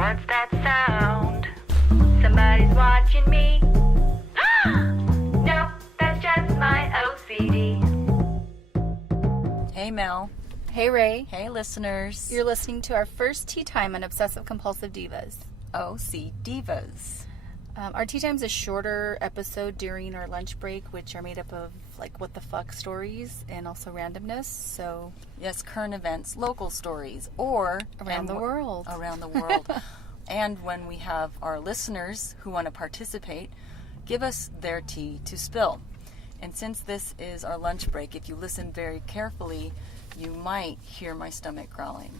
What's that sound? Somebody's watching me. No, that's just my OCD. Hey Mel. Hey Ray. Hey listeners. You're listening to our first tea time on Obsessive Compulsive Divas. OCDivas. Our tea time is a shorter episode during our lunch break, which are made up of like what the fuck stories and also randomness. So Yes, current events, local stories, or around the world. Around the world. And when we have our listeners who want to participate, give us their tea to spill. And since this is our lunch break, if you listen very carefully, you might hear my stomach growling.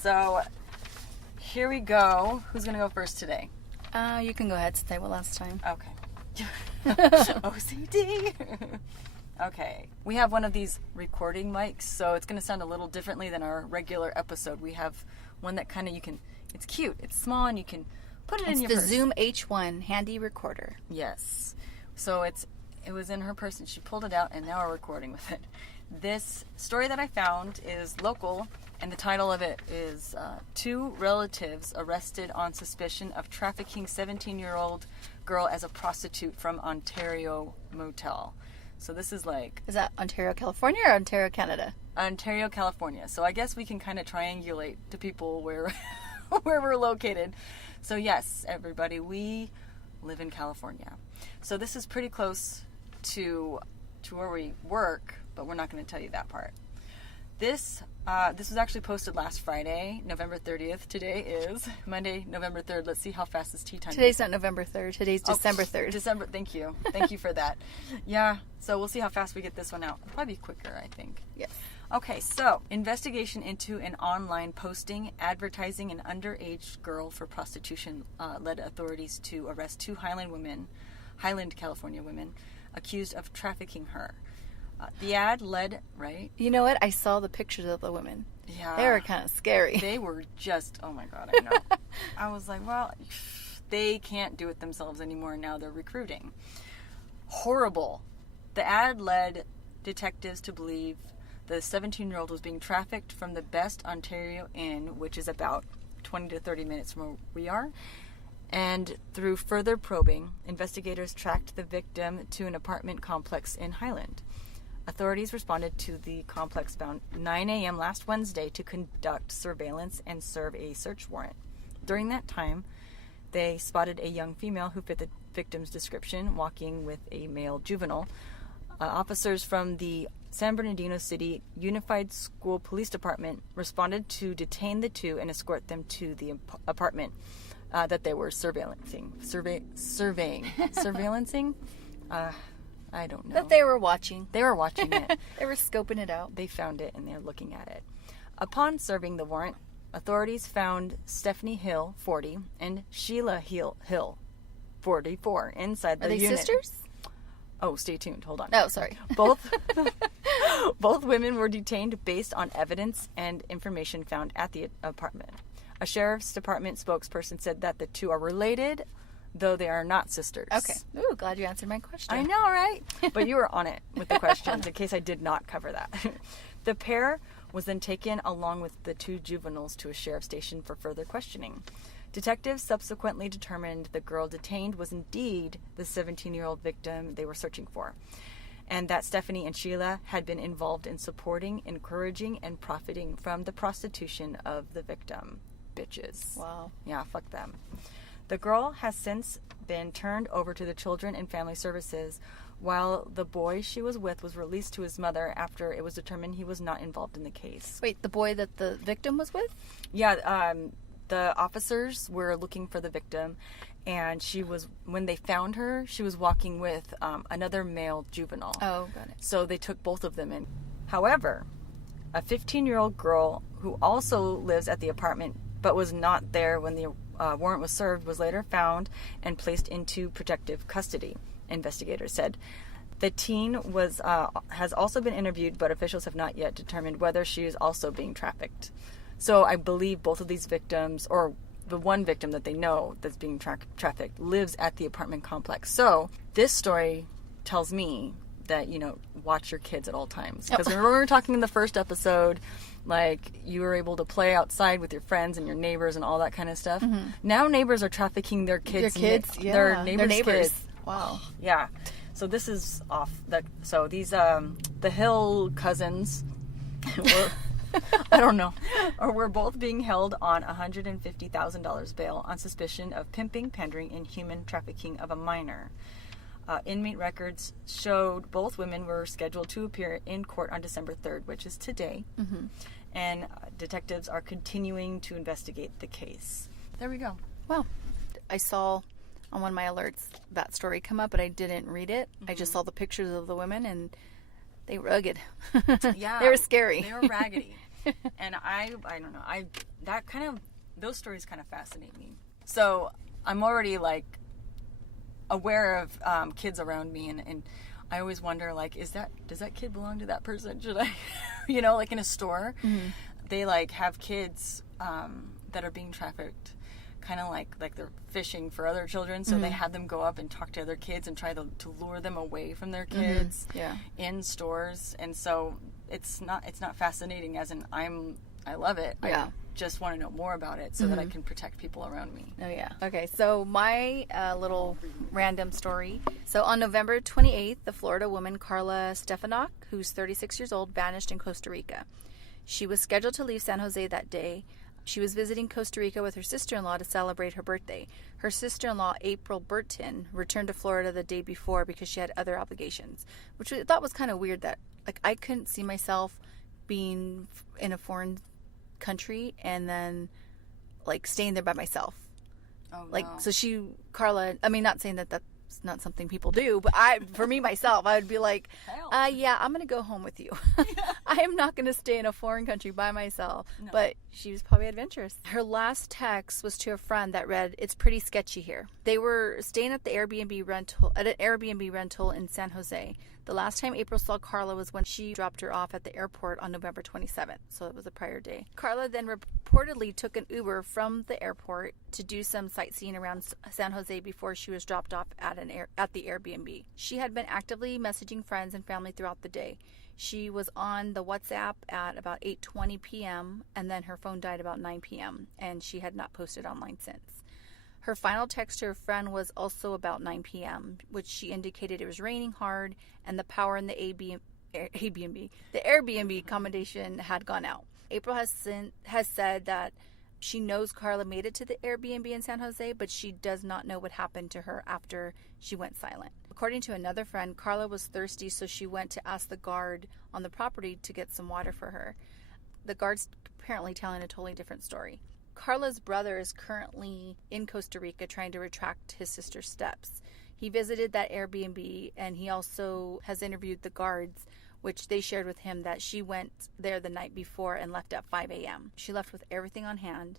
So here we go. Who's going to go first today? You can go ahead since I went last time. Okay. OCD. Okay. We have one of these recording mics, so it's going to sound a little differently than our regular episode. We have one that kind of it's cute. It's small and you can put it in your purse. It's the Zoom H1 handy recorder. Yes. So it was in her purse and she pulled it out and now we're recording with it. This story that I found is local. And the title of it is Two Relatives Arrested on Suspicion of Trafficking 17-year-old Girl as a Prostitute from Ontario Motel. So this is like... Is that Ontario, California or Ontario, Canada? Ontario, California. So I guess we can kind of triangulate to people where we're located. So yes, everybody, we live in California. So this is pretty close to where we work, but we're not going to tell you that part. This was actually posted last Friday, November 30th. Today is Monday, November 3rd. Let's see how fast this tea time is. Today's not November 3rd. Today's December 3rd. December, thank you. Thank you for that. Yeah, so we'll see how fast we get this one out. It'll probably be quicker, I think. Yes. Okay, so investigation into an online posting advertising an underage girl for prostitution led authorities to arrest two Highland, California women accused of trafficking her. The ad led, right? You know what? I saw the pictures of the women. Yeah. They were kind of scary. They were just, oh my God, I know. I was like, well, they can't do it themselves anymore. Now they're recruiting. Horrible. The ad led detectives to believe the 17-year-old was being trafficked from the Best Ontario Inn, which is about 20 to 30 minutes from where we are. And through further probing, investigators tracked the victim to an apartment complex in Highland. Authorities responded to the complex around 9 a.m. last Wednesday to conduct surveillance and serve a search warrant. During that time, they spotted a young female who fit the victim's description, walking with a male juvenile. Officers from the San Bernardino City Unified School Police Department responded to detain the two and escort them to the apartment that they were surveillancing. Surveillancing? I don't know. That they were watching. They were watching it. They were scoping it out. They found it and they're looking at it. Upon serving the warrant, authorities found Stephanie Hill, 40, and Sheila Hill, 44, inside the unit. Are they sisters? Oh, stay tuned. Hold on. Oh, sorry. Both women were detained based on evidence and information found at the apartment. A sheriff's department spokesperson said that the two are related, though they are not sisters. Okay. Ooh, glad you answered my question. I know, right? But you were on it with the questions in case I did not cover that. The pair was then taken along with the two juveniles to a sheriff's station for further questioning. Detectives subsequently determined the girl detained was indeed the 17-year-old victim they were searching for, and that Stephanie and Sheila had been involved in supporting, encouraging, and profiting from the prostitution of the victim. Bitches. Wow. Yeah, fuck them. The girl has since been turned over to the Children and Family Services, while the boy she was with was released to his mother after it was determined he was not involved in the case. Wait, the boy that the victim was with? Yeah, the officers were looking for the victim, and when they found her, she was walking with another male juvenile. Oh, got it. So they took both of them in. However, a 15-year-old girl who also lives at the apartment but was not there when the warrant was served was later found and placed into protective custody, investigators said. The teen has also been interviewed, but officials have not yet determined whether she is also being trafficked. So I believe both of these victims, or the one victim that they know that's being trafficked, lives at the apartment complex. So this story tells me that, watch your kids at all times. Because remember we were talking in the first episode like you were able to play outside with your friends and your neighbors and all that kind of stuff. Now neighbors are trafficking their kids. Their neighbors' kids. Wow. Yeah. So this is off. So these the Hill cousins, I don't know, or were both being held on $150,000 bail on suspicion of pimping, pandering, and human trafficking of a minor. Inmate records showed both women were scheduled to appear in court on December 3rd, which is today. And detectives are continuing to investigate the case. There we go. Wow. I saw on one of my alerts that story come up, but I didn't read it. I just saw the pictures of the women, and they were rugged. Yeah. They were scary. They were raggedy. And I don't know. Those stories kind of fascinate me. So I'm already like aware of kids around me, and I always wonder, like, does that kid belong to that person? Should I, like in a store, they like have kids that are being trafficked, kind of like they're fishing for other children, so they have them go up and talk to other kids and try to lure them away from their kids in stores. And so it's not fascinating as in I love it. Yeah. I just want to know more about it so that I can protect people around me. Oh, yeah. Okay, so my little random story. So on November 28th, the Florida woman Carla Stefanak, who's 36 years old, vanished in Costa Rica. She was scheduled to leave San Jose that day. She was visiting Costa Rica with her sister-in-law to celebrate her birthday. Her sister-in-law, April Burton, returned to Florida the day before because she had other obligations, which I thought was kind of weird that, like, I couldn't see myself being in a foreign country and then like staying there by myself. So Carla, I mean, not saying that that's not something people do, but for me myself, I would be like, yeah, I'm gonna go home with you. I am not gonna stay in a foreign country by myself. No. But she was probably adventurous. Her last text was to a friend that read, "It's pretty sketchy here." They were staying at an Airbnb rental in San Jose. The last time April saw Carla was when she dropped her off at the airport on November 27th, so it was a prior day. Carla then reportedly took an Uber from the airport to do some sightseeing around San Jose before she was dropped off at the Airbnb. She had been actively messaging friends and family throughout the day. She was on the WhatsApp at about 8:20 p.m., and then her phone died about 9 p.m., and she had not posted online since. Her final text to her friend was also about 9 p.m., which she indicated it was raining hard and the power in the Airbnb accommodation had gone out. April has said that she knows Carla made it to the Airbnb in San Jose, but she does not know what happened to her after she went silent. According to another friend, Carla was thirsty, so she went to ask the guard on the property to get some water for her. The guard's apparently telling a totally different story. Carla's brother is currently in Costa Rica trying to retract his sister's steps. He visited that Airbnb, and he also has interviewed the guards, which they shared with him that she went there the night before and left at 5 a.m. She left with everything on hand,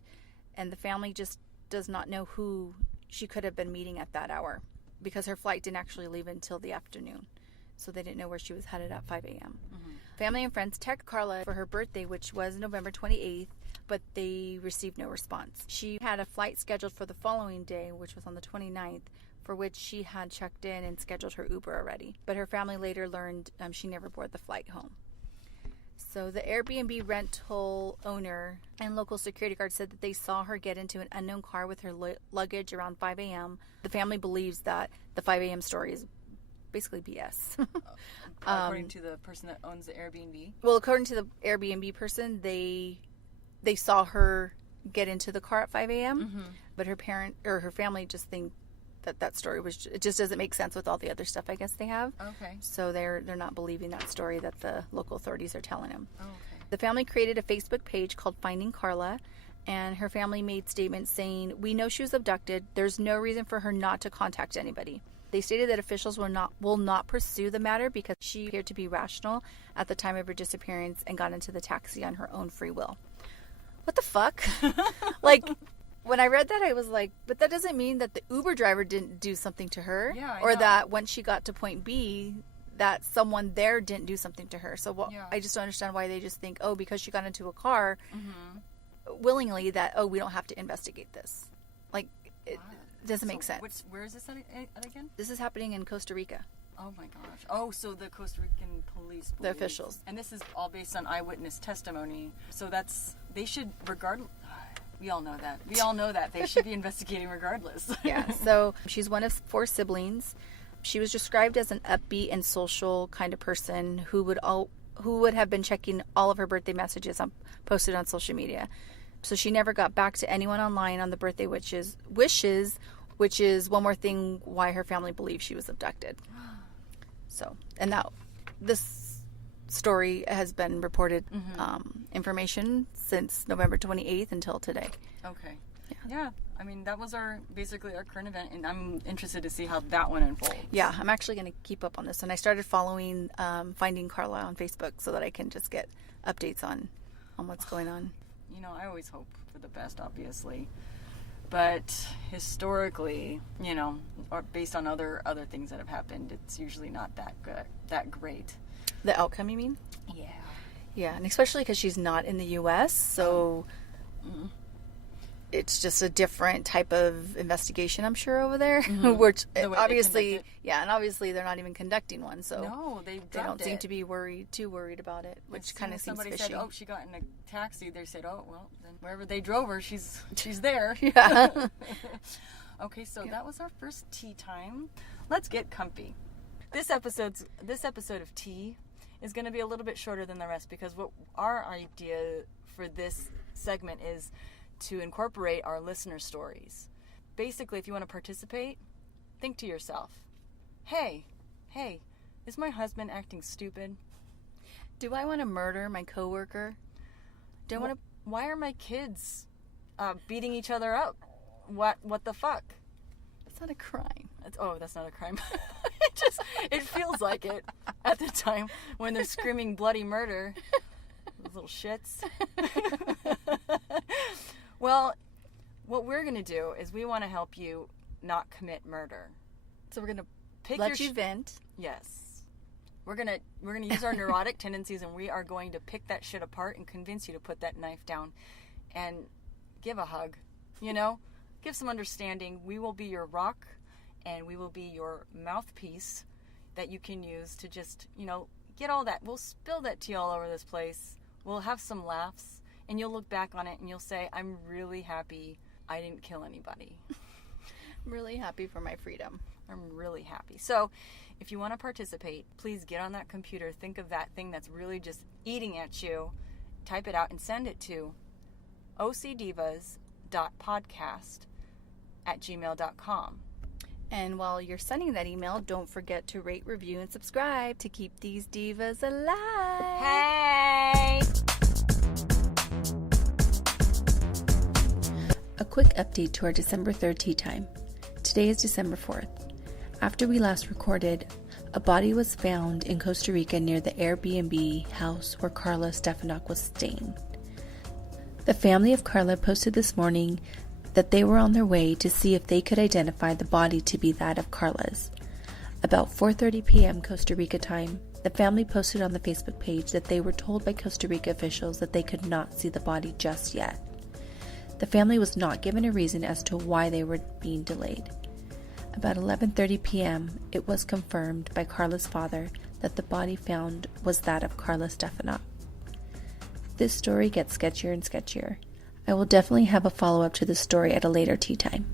and the family just does not know who she could have been meeting at that hour because her flight didn't actually leave until the afternoon, so they didn't know where she was headed at 5 a.m. Family and friends texted Carla for her birthday, which was November 28th, but they received no response. She had a flight scheduled for the following day, which was on the 29th, for which she had checked in and scheduled her Uber already. But her family later learned she never boarded the flight home. So the Airbnb rental owner and local security guard said that they saw her get into an unknown car with her luggage around 5 a.m. The family believes that the 5 a.m. story is basically BS. According to the person that owns the Airbnb? Well, according to the Airbnb person, they saw her get into the car at 5 a.m., but her family just think that story it just doesn't make sense with all the other stuff I guess they have. Okay. So they're not believing that story that the local authorities are telling them. Oh, okay. The family created a Facebook page called Finding Carla, and her family made statements saying, "We know she was abducted. There's no reason for her not to contact anybody." They stated that officials will not pursue the matter because she appeared to be rational at the time of her disappearance and got into the taxi on her own free will. What the fuck? Like, when I read that, I was like, but that doesn't mean that the Uber driver didn't do something to her. Yeah, or that when she got to point B, that someone there didn't do something to her. So I just don't understand why they just think, because she got into a car willingly that, we don't have to investigate this. Like, it doesn't make sense. Where is this at again? This is happening in Costa Rica. Oh my gosh. Oh, so the Costa Rican police The officials. And this is all based on eyewitness testimony. So they should, we all know that. They should be investigating regardless. Yeah, so she's one of 4 siblings. She was described as an upbeat and social kind of person who would have been checking all of her birthday messages posted on social media. So she never got back to anyone online on the birthday wishes, which is one more thing why her family believes she was abducted. So, and now this story has been reported information since November 28th until today. Okay. Yeah. I mean, that was basically our current event, and I'm interested to see how that one unfolds. Yeah, I'm actually going to keep up on this. And I started following Finding Carla on Facebook so that I can just get updates on what's going on. You know, I always hope for the best, obviously. But historically, you know, or based on other things that have happened, it's usually not that great. The outcome, you mean? Yeah. Yeah, and especially because she's not in the U.S., so it's just a different type of investigation, I'm sure, over there. Which obviously, and obviously they're not even conducting one, so no, they don't seem to be too worried about it, which kind of seems fishy. Somebody said, "Oh, she got in a taxi." They said, "Oh, well, then wherever they drove her, she's there." Yeah. Okay, so that was our first tea time. Let's get comfy. This episode of tea is going to be a little bit shorter than the rest because what our idea for this segment is to incorporate our listener stories. Basically, if you want to participate, think to yourself, hey, is my husband acting stupid? Do I want to murder my coworker? Why are my kids beating each other up? What the fuck? It's not a crime. That's not a crime. It feels like it at the time when they're screaming bloody murder. Those little shits. Well, what we're going to do is we want to help you not commit murder. So we're going to let you vent. Yes. We're going to use our neurotic tendencies, and we are going to pick that shit apart and convince you to put that knife down and give a hug, you know? Give some understanding. We will be your rock, and we will be your mouthpiece that you can use to just, you know, get all that. We'll spill that tea all over this place. We'll have some laughs. And you'll look back on it and you'll say, I'm really happy I didn't kill anybody. I'm really happy for my freedom. I'm really happy. So if you want to participate, please get on that computer. Think of that thing that's really just eating at you. Type it out and send it to ocdivas.podcast@gmail.com. And while you're sending that email, don't forget to rate, review, and subscribe to keep these divas alive. Hey! A quick update to our December 3rd tea time. Today is December 4th. After we last recorded, a body was found in Costa Rica near the Airbnb house where Carla Stefanak was staying. The family of Carla posted this morning that they were on their way to see if they could identify the body to be that of Carla's. About 4:30 p.m. Costa Rica time, the family posted on the Facebook page that they were told by Costa Rica officials that they could not see the body just yet. The family was not given a reason as to why they were being delayed. About 11:30 p.m., it was confirmed by Carla's father that the body found was that of Carla Stefanak. This story gets sketchier and sketchier. I will definitely have a follow-up to this story at a later tea time.